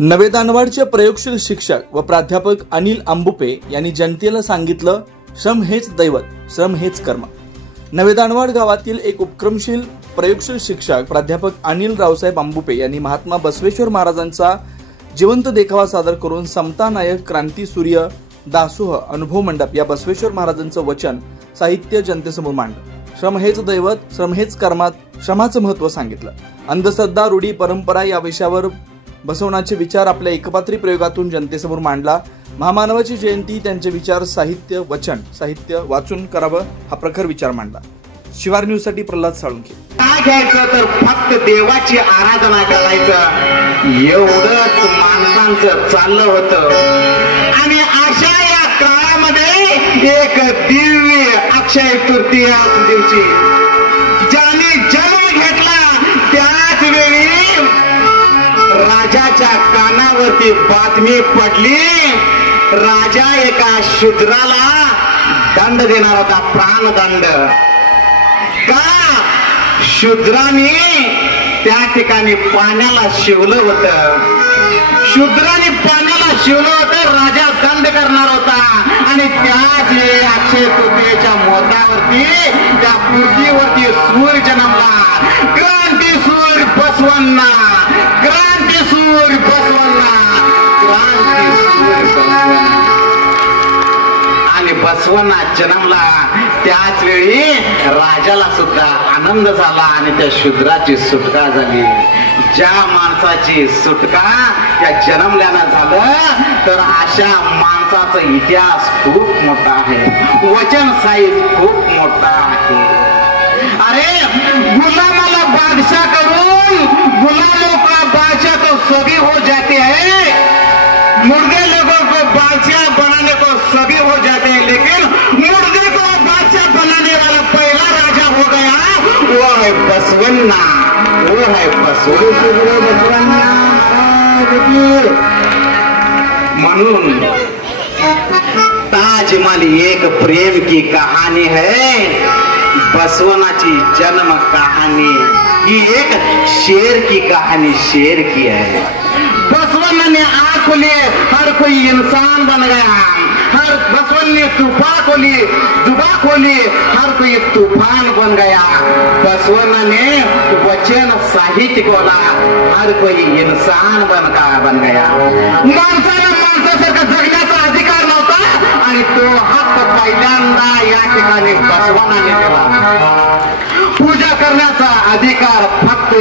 नवे दानवाडचे प्रयोगशील शिक्षक व प्राध्यापक अनिल अंबुपे यांनी जनतेला सांगितलं, श्रम हेच दैवत, श्रम हेच कर्म। नवे दानवाड गावातील एक उपक्रमशील प्रयोगशील शिक्षक प्राध्यापक अनिल रावसाहेब अंबुपे यांनी महात्मा बसवेश्वर महाराजांचा जिवंत देखावा सादर करून समता नायक, क्रांती सूर्य, दासोह, अनुभव मंडप या बसवेश्वर महाराजांचं वचन साहित्य जनतेसमोर मांडलं। श्रम हेच दैवत, श्रम हेच कर्मात श्रमाचं महत्त्व सांगितलं। अंधश्रद्धा, रूढी, परंपरा या विषयावर बसवण्याचे विचार आपल्या एकपात्री प्रयोगातून जनतेसमोर मांडला। महामानवाची जयंती, त्यांचे विचार साहित्य साहित्य वाचून करावं हा प्रखर विचार मांडला। शिवार न्यूज साठी प्रल्हाद साळुंखे। काय घ्यायचं तर फक्त देवाची आराधना करायचं एवढंच माणसांचं चाललं होतं। आणि अशा या काळामध्ये एक दिव्य अक्षय तृतीया दिवशी ज्याने जन्म घेतला त्याच वेळी राजाच्या कानावरती बातमी पडली। राजा एका शूद्राला दंड देणार होता, प्राणदंड। का शूद्राने त्या ठिकाणी पाण्याला शिवलं होतं, शूद्राने पाण्याला शिवलं होतं, राजा दंड करणार होता। आणि त्याच वेळी अक्षय तृतीयेच्या मोहरावरती त्या पृथ्वीवरती सूर्य जन्मला। क्रांती सूर्य बसवण्णा, क्रांती सूर्य बसवण्णा, क्रांती सूर्य बसवण्णा। आणि बसवण्णा जन्मला त्याच वेळी राजाला सुद्धा आनंद झाला आणि त्या शूद्राची सुटका झाली। ज्या माणसाची सुटका या जन्मल्यानं झालं तर अशा माणसाचा इतिहास खूप मोठा आहे, वचन साहित्य खूप मोठा आहे। अरे गुलामाला बादशाह करून गुलामों का बादशाह तो सभी हो जाते हैं, मुर्दे लोगों को बादशाह बनाने को सभी हो जाते हैं, लेकिन मुर्दे को बादशाह बनाने वाला पहला राजा हो गया, वो है बसवण्णा, वो है बसवण्णा। म्हणून ताजमहल एक प्रेम की कहानी है, बसवनाची जन्म कहानी ही एक शेर की कहानी, शेर की है। बसवण्णा ने आँख खोली, हर कोई इंसान बन गया। हर बसवण्णा ने जुबा खोली, हर कोई तूफान बन गया। बसवण्णा ने वचन साहित्य बोला, हर कोई इंसान बन गया। माणसाला माणसासारखा जगण्याचा अधिकार नव्हता आणि तो हक्क पहिल्यांदा या ठिकाणी बसवण्णाने दिला। पूजा करण्याचा अधिकार फक्त